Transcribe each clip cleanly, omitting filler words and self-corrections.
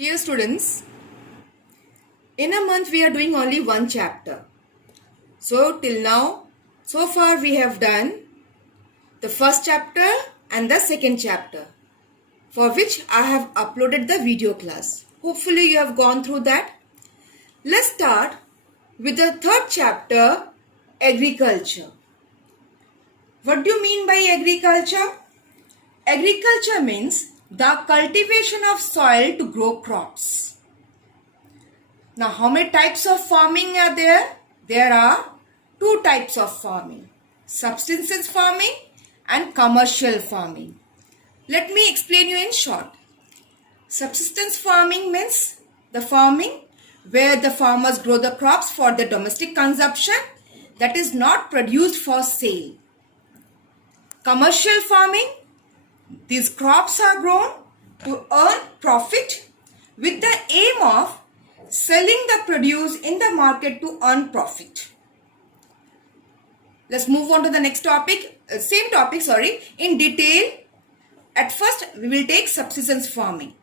Dear students, in a month we are doing only one chapter. So till now, so far we have done the first chapter and the second chapter, for which I have uploaded the video class. Hopefully you have gone through that. Let's start with the third chapter, agriculture. What do you mean by agriculture? Agriculture means the cultivation of soil to grow crops. Now, how many types of farming are there? There are two types of farming, subsistence farming and commercial farming. Let me explain you in short. Subsistence farming means the farming where the farmers grow the crops for their domestic consumption, that is not produced for sale. Commercial farming, these crops are grown to earn profit with the aim of selling the produce in the market to earn profit. Let's move on to the next topic, in detail. At first, we will take subsistence farming.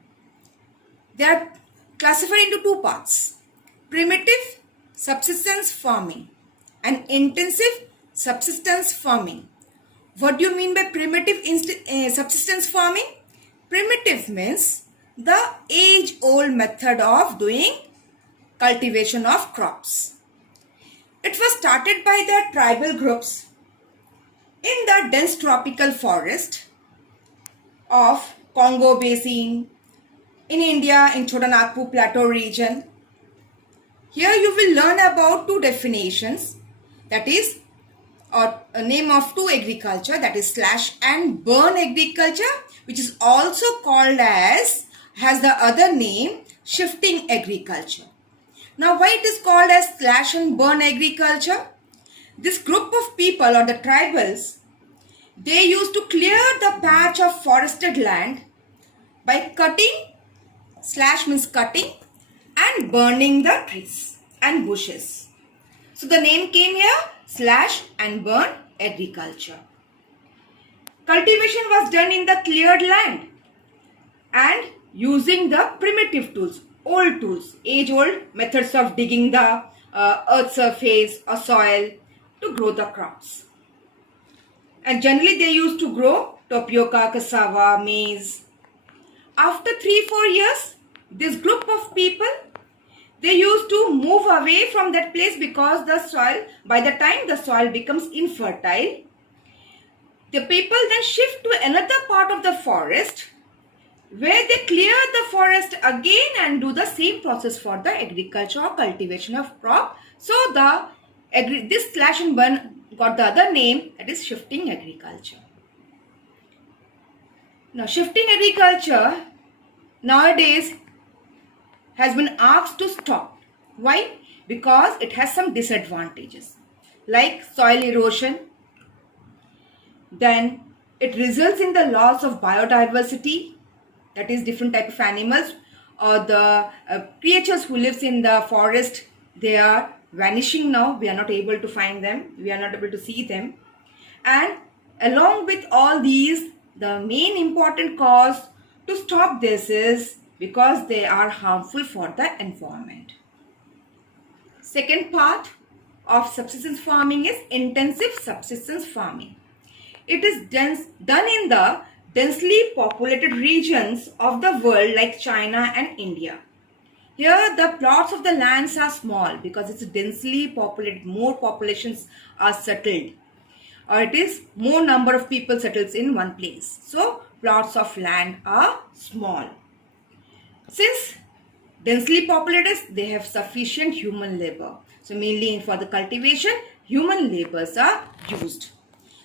They are classified into two parts, primitive subsistence farming and intensive subsistence farming. What do you mean by primitive subsistence farming? Primitive means the age-old method of doing cultivation of crops. It was started by the tribal groups in the dense tropical forest of Congo Basin, in India, in Chotanagpur Plateau region. Here you will learn about two definitions, that is, or a name of two agriculture, that is slash and burn agriculture, which is also called as, has the other name, shifting agriculture. Now, why it is called as slash and burn agriculture? This group of people or the tribals, they used to clear the patch of forested land by cutting, slash means cutting, and burning the trees and bushes. So the name came here, slash and burn agriculture. Cultivation was done in the cleared land and using the primitive tools, old tools, age-old methods of digging the earth surface or soil to grow the crops. And generally they used to grow tapioca, cassava, maize. After 3-4 years, this group of people, they used to move away from that place because the soil, by the time the soil becomes infertile, the people then shift to another part of the forest where they clear the forest again and do the same process for the agriculture or cultivation of crop. So this slash and burn got the other name, that is shifting agriculture. Now, shifting agriculture nowadays has been asked to stop. Why? Because it has some disadvantages like soil erosion. Then it results in the loss of biodiversity, that is different type of animals or the creatures who lives in the forest, they are vanishing now. We are not able to find them. We are not able to see them. And along with all these, the main important cause to stop this is because they are harmful for the environment. Second part of subsistence farming is intensive subsistence farming. It is done in the densely populated regions of the world like China and India. Here the plots of the lands are small because it's densely populated, more populations are settled, or it is more number of people settles in one place. So plots of land are small. Since densely populated, they have sufficient human labor. So mainly for the cultivation, human labors are used.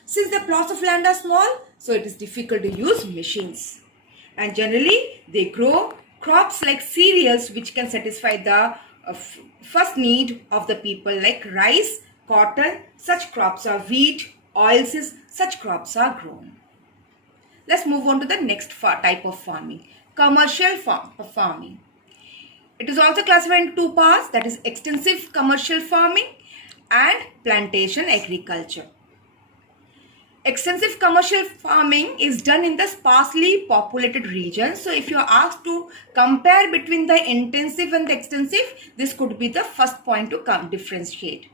Since the plots of land are small, so it is difficult to use machines. And generally, they grow crops like cereals which can satisfy the first need of the people like rice, cotton, such crops are wheat, oilseeds, such crops are grown. Let's move on to the next type of farming, commercial farming. It is also classified into two parts, that is extensive commercial farming and plantation agriculture. Extensive commercial farming is done in the sparsely populated regions. So if you are asked to compare between the intensive and the extensive, this could be the first point to differentiate.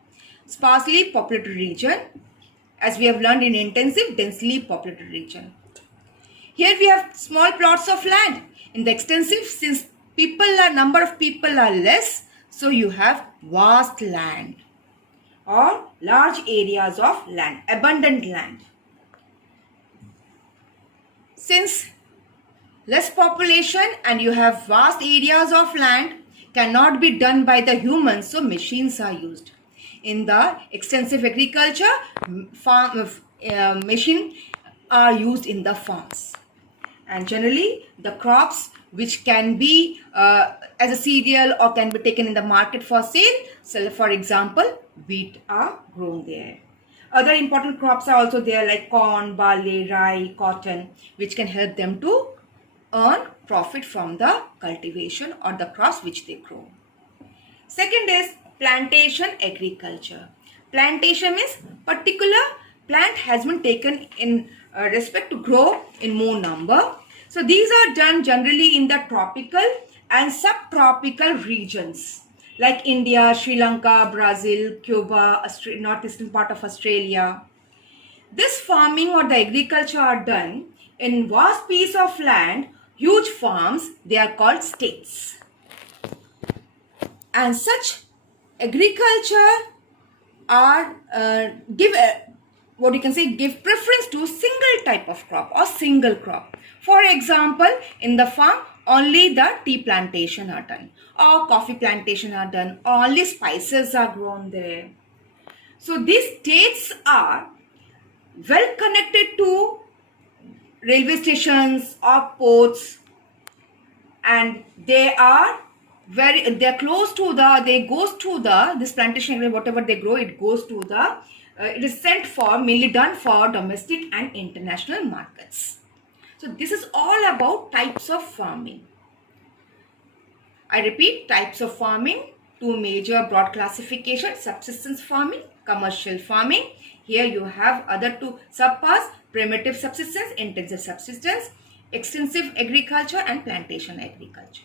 Sparsely populated region, as we have learned in intensive, densely populated region. Here we have small plots of land. In the extensive, since number of people are less, so you have vast land or large areas of land, abundant land. Since less population and you have vast areas of land cannot be done by the humans, so machines are used. In the extensive agriculture, machines are used in the farms. And generally, the crops which can be as a cereal or can be taken in the market for sale. So, for example, wheat are grown there. Other important crops are also there like corn, barley, rye, cotton, which can help them to earn profit from the cultivation or the crops which they grow. Second is plantation agriculture. Plantation means particular plant has been taken in respect to grow in more number. So these are done generally in the tropical and subtropical regions like India, Sri Lanka, Brazil, Cuba, northeastern part of Australia. This farming or the agriculture are done in vast piece of land, huge farms, they are called states. And such agriculture are give preference to single type of crop or single crop. For example, in the farm only the tea plantation are done or coffee plantation are done, only spices are grown there. So these states are well connected to railway stations or ports, and they're close to this plantation area, whatever they grow, it goes to it is sent for, mainly done for domestic and international markets. So this is all about types of farming. I repeat, types of farming, two major broad classifications: subsistence farming, commercial farming. Here you have other two subparts: primitive subsistence, intensive subsistence, extensive agriculture and plantation agriculture.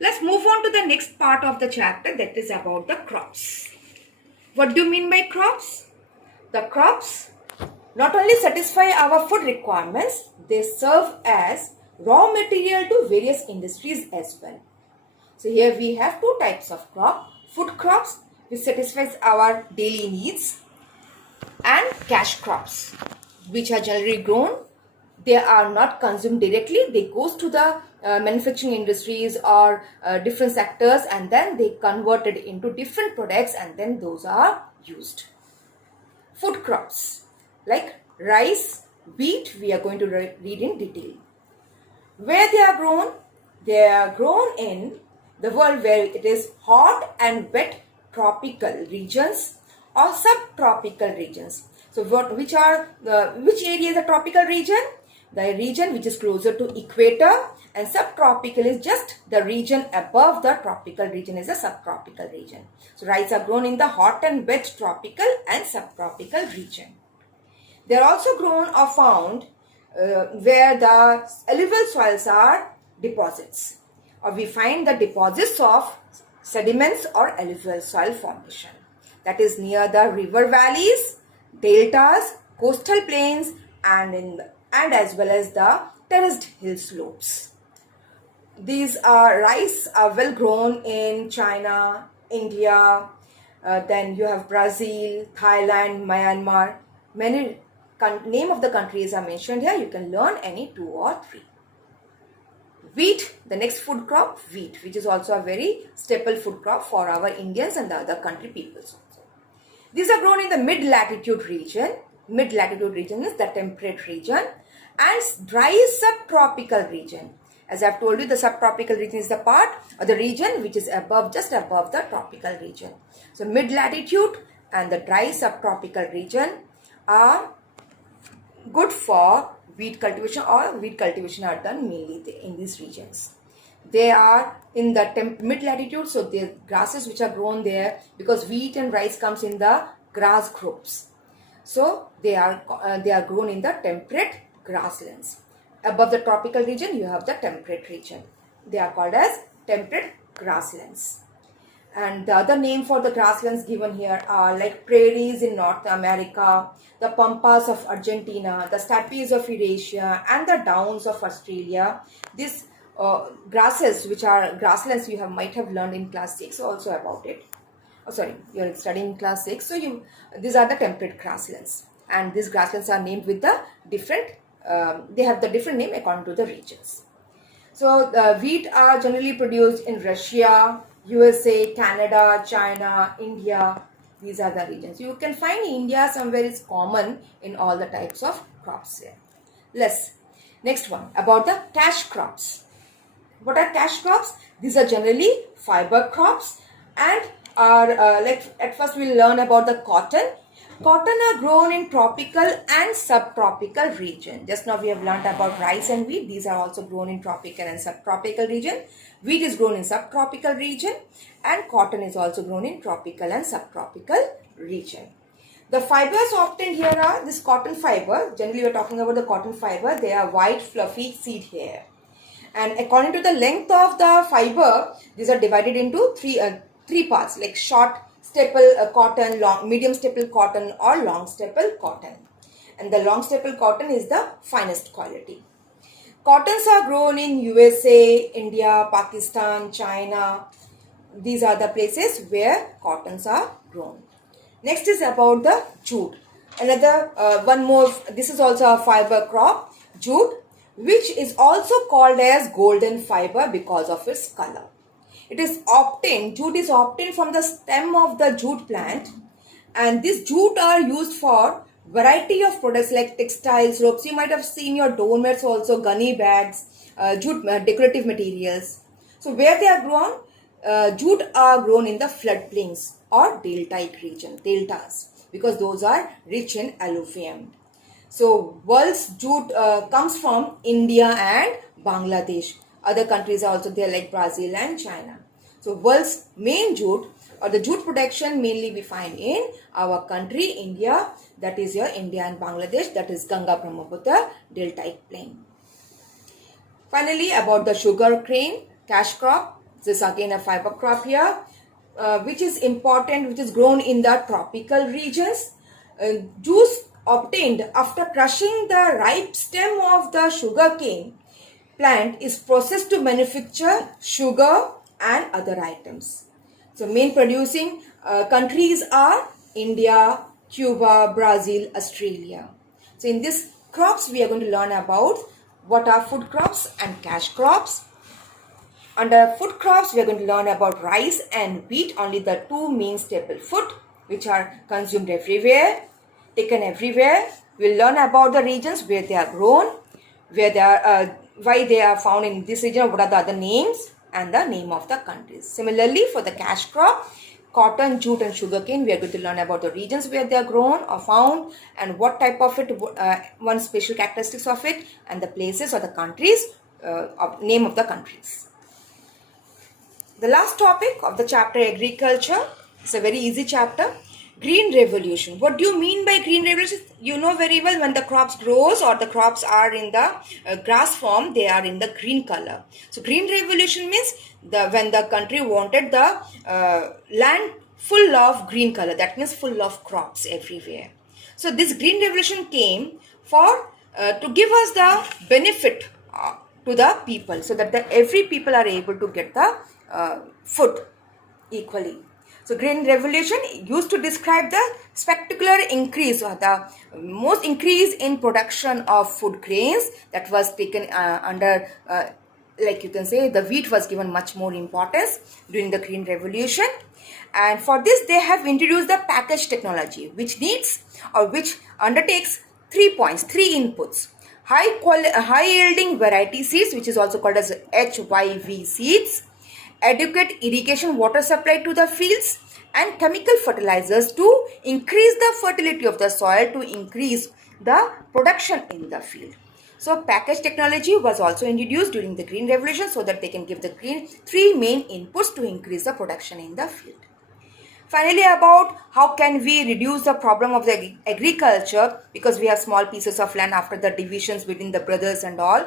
Let's move on to the next part of the chapter, that is about the crops. What do you mean by crops? The crops not only satisfy our food requirements, they serve as raw material to various industries as well. So here we have two types of crop: food crops, which satisfies our daily needs, and cash crops, which are generally grown. They are not consumed directly. They goes to the manufacturing industries or different sectors, and then they converted into different products, and then those are used. Food crops like rice, wheat, we are going to read in detail. Where they are grown? They are grown in the world where it is hot and wet tropical regions or subtropical regions. So which area is a tropical region? The region which is closer to equator, and subtropical is just the region above the tropical region is a subtropical region. So rice are grown in the hot and wet tropical and subtropical region. They are also grown or found where the alluvial soils are deposits, or we find the deposits of sediments or alluvial soil formation. That is near the river valleys, deltas, coastal plains, and as well as the terraced hill slopes. These rice are well grown in China, India, then you have Brazil, Thailand, Myanmar. Many name of the countries are mentioned here. You can learn any two or three. Wheat, the next food crop, wheat, which is also a very staple food crop for our Indians and the other country peoples also. These are grown in the mid-latitude region. Mid-latitude region is the temperate region, and dry subtropical region. As I have told you, the subtropical region is the part or the region which is just above the tropical region. So mid-latitude and the dry subtropical region are good for wheat cultivation, or wheat cultivation are done mainly in these regions. They are in the mid-latitude, so the grasses which are grown there, because wheat and rice comes in the grass groups. So they are grown in the temperate grasslands. Above the tropical region, you have the temperate region. They are called as temperate grasslands. And the other name for the grasslands given here are like prairies in North America, the pampas of Argentina, the steppes of Eurasia, and the downs of Australia. These grasses, which are grasslands, you might have learned in class 6 also about it. Oh, sorry, you're studying class 6. So these are the temperate grasslands, and these grasslands are named with the different. They have the different name according to the regions. So wheat are generally produced in Russia, USA, Canada, China, India. These are the regions. You can find India somewhere is common in all the types of crops here. Next one about the cash crops. What are cash crops? These are generally fiber crops and are at first we'll learn about the cotton. Cotton are grown in tropical and subtropical region. Just now we have learned about rice and wheat. These are also grown in tropical and subtropical region. Wheat is grown in subtropical region and cotton is also grown in tropical and subtropical region. The fibers obtained here are this cotton fiber. Generally we are talking about the cotton fiber. They are white fluffy seed hair. And according to the length of the fiber, these are divided into three parts, like short staple cotton, medium staple cotton, or long staple cotton. And the long staple cotton is the finest quality. Cottons are grown in USA, India, Pakistan, China. These are the places where cottons are grown. Next is about the jute. Another one more, this is also a fiber crop, jute, which is also called as golden fiber because of its color. Jute is obtained from the stem of the jute plant, and this jute are used for variety of products like textiles, ropes. You might have seen your doormats also, gunny bags, jute decorative materials. So where they are grown, jute are grown in the floodplains or deltaic region, deltas, because those are rich in alluvium. So world's jute comes from India and Bangladesh. Other countries are also there like Brazil and China. So world's main jute or the jute production mainly we find in our country India, that is your India and Bangladesh, that is Ganga Brahmaputra deltaic plain. Finally, about the sugar cane, cash crop. This is again a fiber crop here, which is important, which is grown in the tropical regions. Juice obtained after crushing the ripe stem of the sugar cane plant is processed to manufacture sugar and other items. So main producing countries are India, Cuba, Brazil, Australia. So in this crops we are going to learn about what are food crops and cash crops. Under food crops we are going to learn about rice and wheat, only the two main staple food which are consumed everywhere, taken everywhere. We'll learn about the regions where they are grown, where they are, why they are found in this region, what are the other names, and the name of the countries. Similarly, for the cash crop, cotton, jute, and sugarcane, we are going to learn about the regions where they are grown or found and what type of it, one special characteristics of it, and the places or the countries, name of the countries. The last topic of the chapter agriculture is a very easy chapter. Green revolution. What do you mean by green revolution? You know very well, when the crops grows or the crops are in the grass form, they are in the green color. So green revolution means when the country wanted the land full of green color, that means full of crops everywhere. So this green revolution came for to give us the benefit to the people, so that every people are able to get the food equally. So green revolution used to describe the spectacular increase or the most increase in production of food grains that was taken under, like you can say, the wheat was given much more importance during the green revolution. And for this they have introduced the package technology, which needs or which undertakes 3 points, 3 inputs. High yielding variety seeds, which is also called as HYV seeds, adequate irrigation water supply to the fields, and chemical fertilizers to increase the fertility of the soil, to increase the production in the field. So package technology was also introduced during the green revolution so that they can give the 3 main inputs to increase the production in the field. Finally, about how can we reduce the problem of the agriculture, because we have small pieces of land after the divisions between the brothers and all.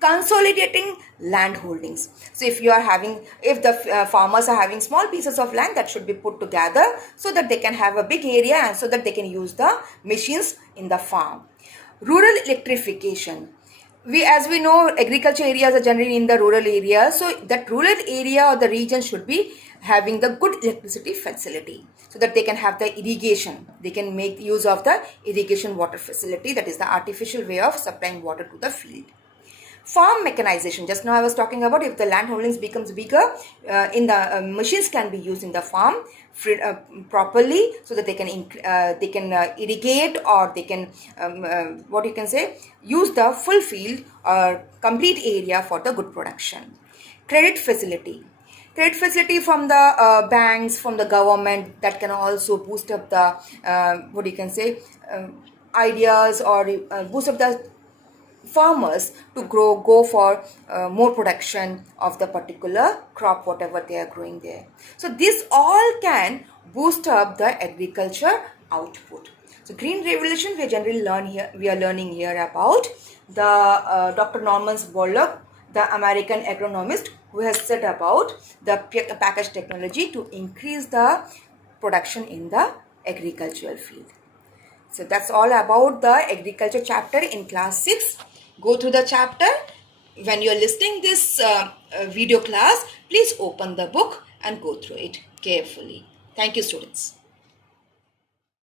Consolidating land holdings. So if the farmers are having small pieces of land, that should be put together so that they can have a big area and so that they can use the machines in the farm. Rural electrification. As we know, agriculture areas are generally in the rural area, so that rural area or the region should be having the good electricity facility so that they can have the irrigation. They can make use of the irrigation water facility, that is the artificial way of supplying water to the field. Farm mechanization. Just now I was talking about, if the land holdings becomes bigger, in the machines can be used in the farm properly so that they can irrigate, or they can what you can say, use the full field or complete area for the good production. Credit facility. Credit facility from the banks, from the government, that can also boost up the what you can say, ideas, or boost up the farmers to go for more production of the particular crop, whatever they are growing there. So this all can boost up the agriculture output. So green revolution, we are learning here about the Dr. Norman Borlaug, the American agronomist, who has said about the package technology to increase the production in the agricultural field. So that's all about the agriculture chapter in class 6. Go through the chapter. When you are listening this video class, please open the book and go through it carefully. Thank you, students.